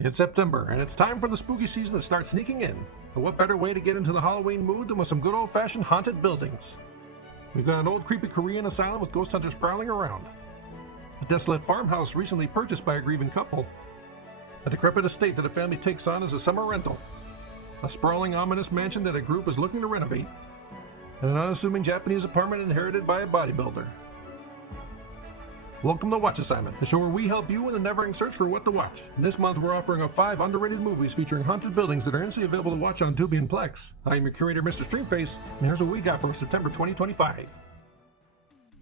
It's September, and it's time for the spooky season to start sneaking in. But what better way to get into the Halloween mood than with some good old-fashioned haunted buildings? We've got an old creepy Korean asylum with ghost hunters prowling around, a desolate farmhouse recently purchased by a grieving couple, a decrepit estate that a family takes on as a summer rental, a sprawling ominous mansion that a group is looking to renovate, and an unassuming Japanese apartment inherited by a bodybuilder. Welcome to Watch Assignment, the show where we help you in the never-ending search for what to watch. And this month we're offering up 5 underrated movies featuring haunted buildings that are instantly available to watch on Tubi and Plex. I am your curator, Mr. Streamface, and here's what we got for September 2025.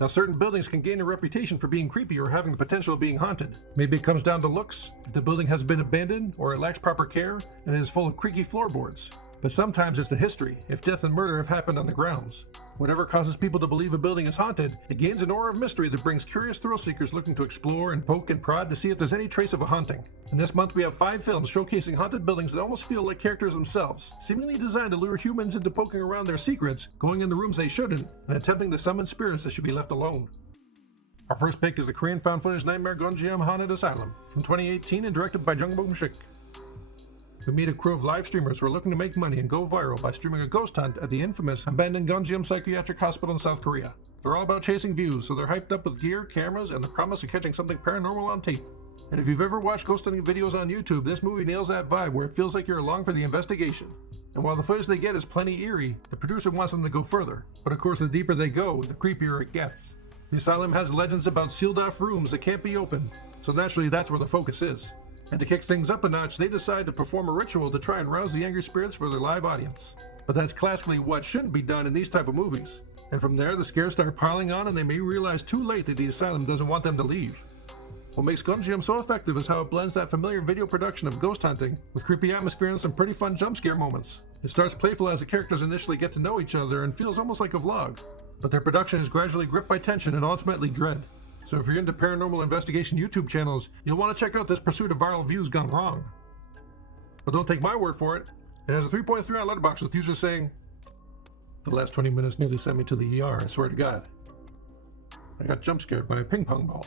Now, certain buildings can gain a reputation for being creepy or having the potential of being haunted. Maybe it comes down to looks, if the building has been abandoned or it lacks proper care and it is full of creaky floorboards. But sometimes it's the history, if death and murder have happened on the grounds. Whatever causes people to believe a building is haunted, it gains an aura of mystery that brings curious thrill seekers looking to explore and poke and prod to see if there's any trace of a haunting. And this month we have 5 films showcasing haunted buildings that almost feel like characters themselves, seemingly designed to lure humans into poking around their secrets, going in the rooms they shouldn't, and attempting to summon spirits that should be left alone. Our first pick is the Korean found footage nightmare Gonjiam Haunted Asylum from 2018 and directed by Jung Bo-shik. We meet a crew of live streamers who are looking to make money and go viral by streaming a ghost hunt at the infamous abandoned Gonjiam Psychiatric Hospital in South Korea. They're all about chasing views, so they're hyped up with gear, cameras, and the promise of catching something paranormal on tape. And if you've ever watched ghost hunting videos on YouTube, this movie nails that vibe where it feels like you're along for the investigation. And while the footage they get is plenty eerie, the producer wants them to go further. But of course, the deeper they go, the creepier it gets. The asylum has legends about sealed-off rooms that can't be opened, so naturally that's where the focus is. And to kick things up a notch, they decide to perform a ritual to try and rouse the angry spirits for their live audience. But that's classically what shouldn't be done in these type of movies. And from there, the scares start piling on and they may realize too late that the asylum doesn't want them to leave. What makes Gonjiam so effective is how it blends that familiar video production of ghost hunting with creepy atmosphere and some pretty fun jump scare moments. It starts playful as the characters initially get to know each other and feels almost like a vlog. But their production is gradually gripped by tension and ultimately dread. So if you're into paranormal investigation YouTube channels, you'll want to check out this pursuit of viral views gone wrong. But don't take my word for it. It has a 3.3 on Letterboxd with users saying, "The last 20 minutes nearly sent me to the ER, I swear to God. I got jump scared by a ping pong ball."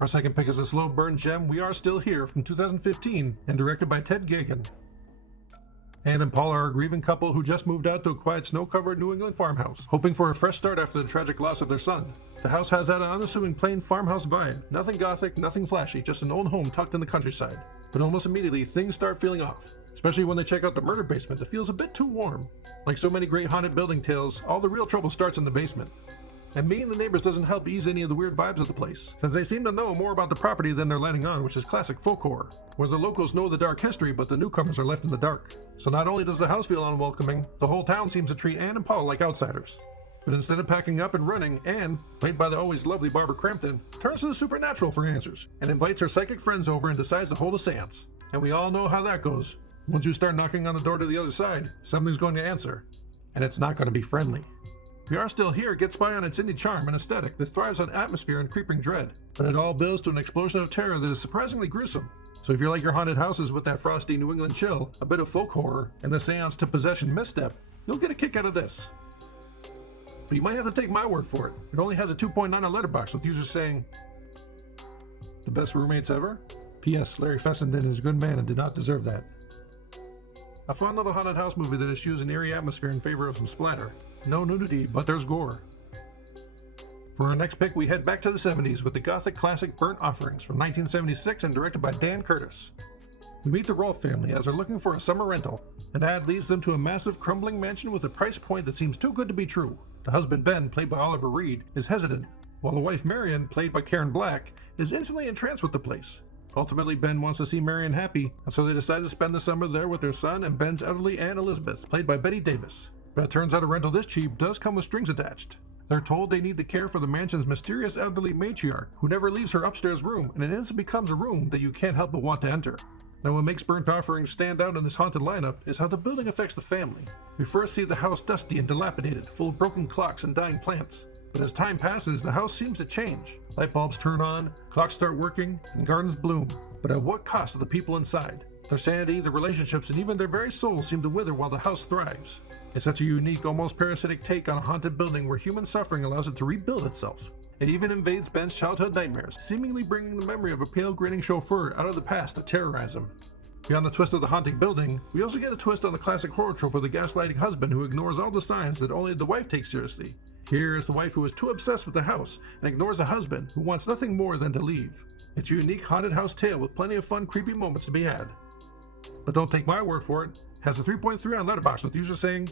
Our second pick is a slow burn gem, We Are Still Here from 2015 and directed by Ted Geoghegan. Anne and Paul are a grieving couple who just moved out to a quiet snow-covered New England farmhouse, hoping for a fresh start after the tragic loss of their son. The house has that unassuming plain farmhouse vibe. Nothing gothic, nothing flashy, just an old home tucked in the countryside. But almost immediately, things start feeling off. Especially when they check out the murder basement, it feels a bit too warm. Like so many great haunted building tales, all the real trouble starts in the basement. And meeting the neighbors doesn't help ease any of the weird vibes of the place, since they seem to know more about the property than they're letting on, which is classic folk horror, where the locals know the dark history but the newcomers are left in the dark. So not only does the house feel unwelcoming, the whole town seems to treat Anne and Paul like outsiders. But instead of packing up and running, Anne, played by the always lovely Barbara Crampton, turns to the supernatural for answers, and invites her psychic friends over and decides to hold a seance. And we all know how that goes. Once you start knocking on the door to the other side, something's going to answer. And it's not going to be friendly. We Are Still Here gets by on its indie charm and aesthetic that thrives on atmosphere and creeping dread, but it all builds to an explosion of terror that is surprisingly gruesome. So if you like your haunted houses with that frosty New England chill, a bit of folk horror, and the seance to possession misstep, you'll get a kick out of this. But you might have to take my word for it. It only has a 2.9 on Letterboxd with users saying, "The best roommates ever? P.S. Larry Fessenden is a good man and did not deserve that." A fun little haunted house movie that eschews an eerie atmosphere in favor of some splatter. No nudity, but there's gore. For our next pick, we head back to the 70s with the gothic classic Burnt Offerings from 1976 and directed by Dan Curtis. We meet the Rolfe family as they're looking for a summer rental. An ad leads them to a massive crumbling mansion with a price point that seems too good to be true. The husband Ben, played by Oliver Reed, is hesitant, while the wife Marion, played by Karen Black, is instantly entranced with the place. Ultimately, Ben wants to see Marion happy, and so they decide to spend the summer there with their son and Ben's elderly Aunt Elizabeth, played by Betty Davis. But it turns out a rental this cheap does come with strings attached. They're told they need the care for the mansion's mysterious elderly matriarch, who never leaves her upstairs room, and it instantly becomes a room that you can't help but want to enter. Now, what makes Burnt Offerings stand out in this haunted lineup is how the building affects the family. We first see the house dusty and dilapidated, full of broken clocks and dying plants. But as time passes, the house seems to change. Light bulbs turn on, clocks start working, and gardens bloom. But at what cost to the people inside? Their sanity, their relationships, and even their very souls seem to wither while the house thrives. It's such a unique, almost parasitic take on a haunted building where human suffering allows it to rebuild itself. It even invades Ben's childhood nightmares, seemingly bringing the memory of a pale grinning chauffeur out of the past to terrorize him. Beyond the twist of the haunting building, we also get a twist on the classic horror trope of the gaslighting husband who ignores all the signs that only the wife takes seriously. Here is the wife who is too obsessed with the house and ignores a husband who wants nothing more than to leave. It's a unique haunted house tale with plenty of fun, creepy moments to be had. But don't take my word for it. It has a 3.3 on Letterboxd with users saying,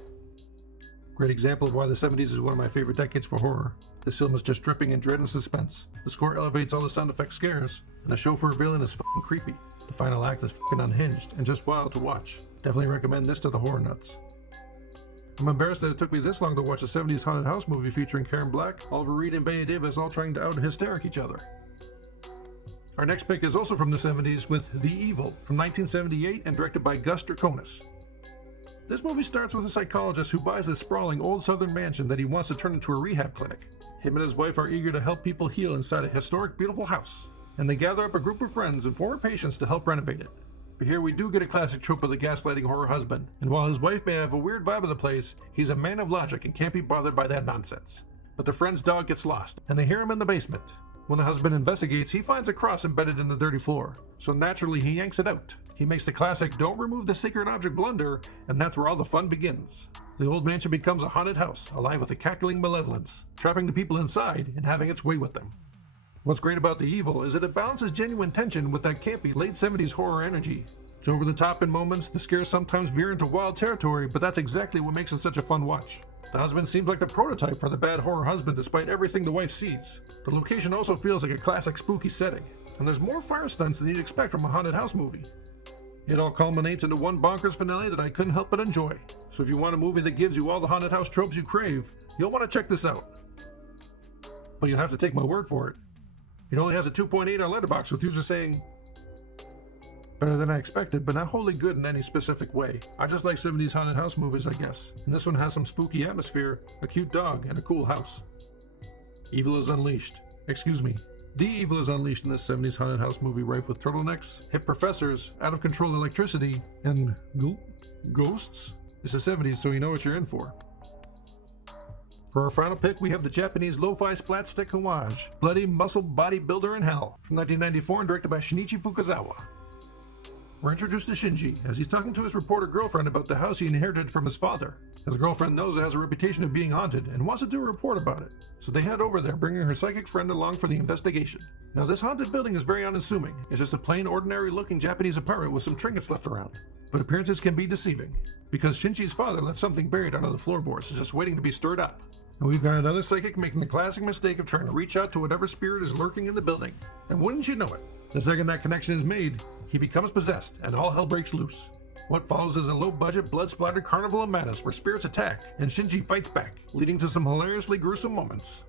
"Great example of why the 70s is one of my favorite decades for horror. This film is just dripping in dread and suspense. The score elevates all the sound effect scares, and the chauffeur villain is fucking creepy. The final act is fucking unhinged and just wild to watch. Definitely recommend this to the horror nuts." I'm embarrassed that it took me this long to watch a 70s haunted house movie featuring Karen Black, Oliver Reed, and Bette Davis all trying to out-hysteric each other. Our next pick is also from the 70s with The Evil from 1978 and directed by Gus Draconis. This movie starts with a psychologist who buys a sprawling old southern mansion that he wants to turn into a rehab clinic. Him and his wife are eager to help people heal inside a historic, beautiful house, and they gather up a group of friends and former patients to help renovate it. But here we do get a classic trope of the gaslighting horror husband, and while his wife may have a weird vibe of the place, he's a man of logic and can't be bothered by that nonsense. But the friend's dog gets lost, and they hear him in the basement. When the husband investigates, he finds a cross embedded in the dirty floor, so naturally he yanks it out. He makes the classic "don't remove the sacred object" blunder, and that's where all the fun begins. The old mansion becomes a haunted house, alive with a cackling malevolence, trapping the people inside and having its way with them. What's great about The Evil is that it balances genuine tension with that campy late 70s horror energy. It's over the top in moments, the scares sometimes veer into wild territory, but that's exactly what makes it such a fun watch. The husband seems like the prototype for the bad horror husband despite everything the wife sees. The location also feels like a classic spooky setting, and there's more fire stunts than you'd expect from a haunted house movie. It all culminates into one bonkers finale that I couldn't help but enjoy. So if you want a movie that gives you all the haunted house tropes you crave, you'll want to check this out. But you'll have to take my word for it. It only has a 2.8 on Letterboxd with users saying, "Better than I expected, but not wholly good in any specific way. I just like 70s haunted house movies, I guess. And this one has some spooky atmosphere, a cute dog, and a cool house." Evil is unleashed. Excuse me. The evil is unleashed in this 70s haunted house movie rife with turtlenecks, hip professors, out-of-control electricity, and ghosts? It's the 70s, so you know what you're in for. For our final pick, we have the Japanese lo-fi splat stick homage, Bloody Muscle Bodybuilder in Hell, from 1994 and directed by Shinichi Fukazawa. We're introduced to Shinji as he's talking to his reporter girlfriend about the house he inherited from his father. His girlfriend knows it has a reputation of being haunted and wants to do a report about it, so they head over there, bringing her psychic friend along for the investigation. Now, this haunted building is very unassuming. It's just a plain, ordinary-looking Japanese apartment with some trinkets left around. But appearances can be deceiving, because Shinji's father left something buried under the floorboards, just waiting to be stirred up. And we've got another psychic making the classic mistake of trying to reach out to whatever spirit is lurking in the building. And wouldn't you know it, the second that connection is made, he becomes possessed and all hell breaks loose. What follows is a low-budget, blood-splattered carnival of madness where spirits attack and Shinji fights back, leading to some hilariously gruesome moments.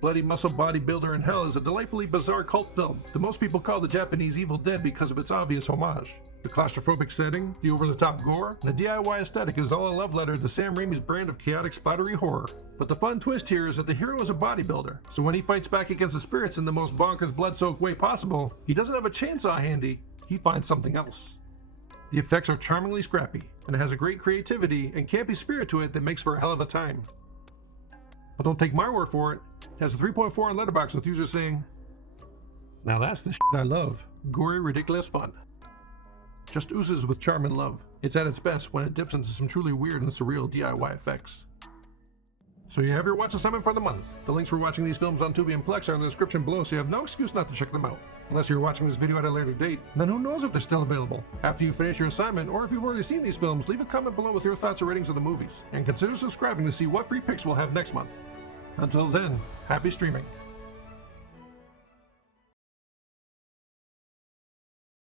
Bloody Muscle Bodybuilder in Hell is a delightfully bizarre cult film that most people call the Japanese Evil Dead because of its obvious homage. The claustrophobic setting, the over-the-top gore, and the DIY aesthetic is all a love letter to Sam Raimi's brand of chaotic, splattery horror. But the fun twist here is that the hero is a bodybuilder, so when he fights back against the spirits in the most bonkers, blood-soaked way possible, he doesn't have a chainsaw handy, he finds something else. The effects are charmingly scrappy, and it has a great creativity and campy spirit to it that makes for a hell of a time. But don't take my word for it, it has a 3.4 on Letterboxd with users saying, "Now that's the shit I love. Gory, ridiculous fun. Just oozes with charm and love. It's at its best when it dips into some truly weird and surreal DIY effects." So you have your watch assignment for the month. The links for watching these films on Tubi and Plex are in the description below, so you have no excuse not to check them out. Unless you're watching this video at a later date, then who knows if they're still available. After you finish your assignment, or if you've already seen these films, leave a comment below with your thoughts or ratings of the movies, and consider subscribing to see what free picks we'll have next month. Until then, happy streaming.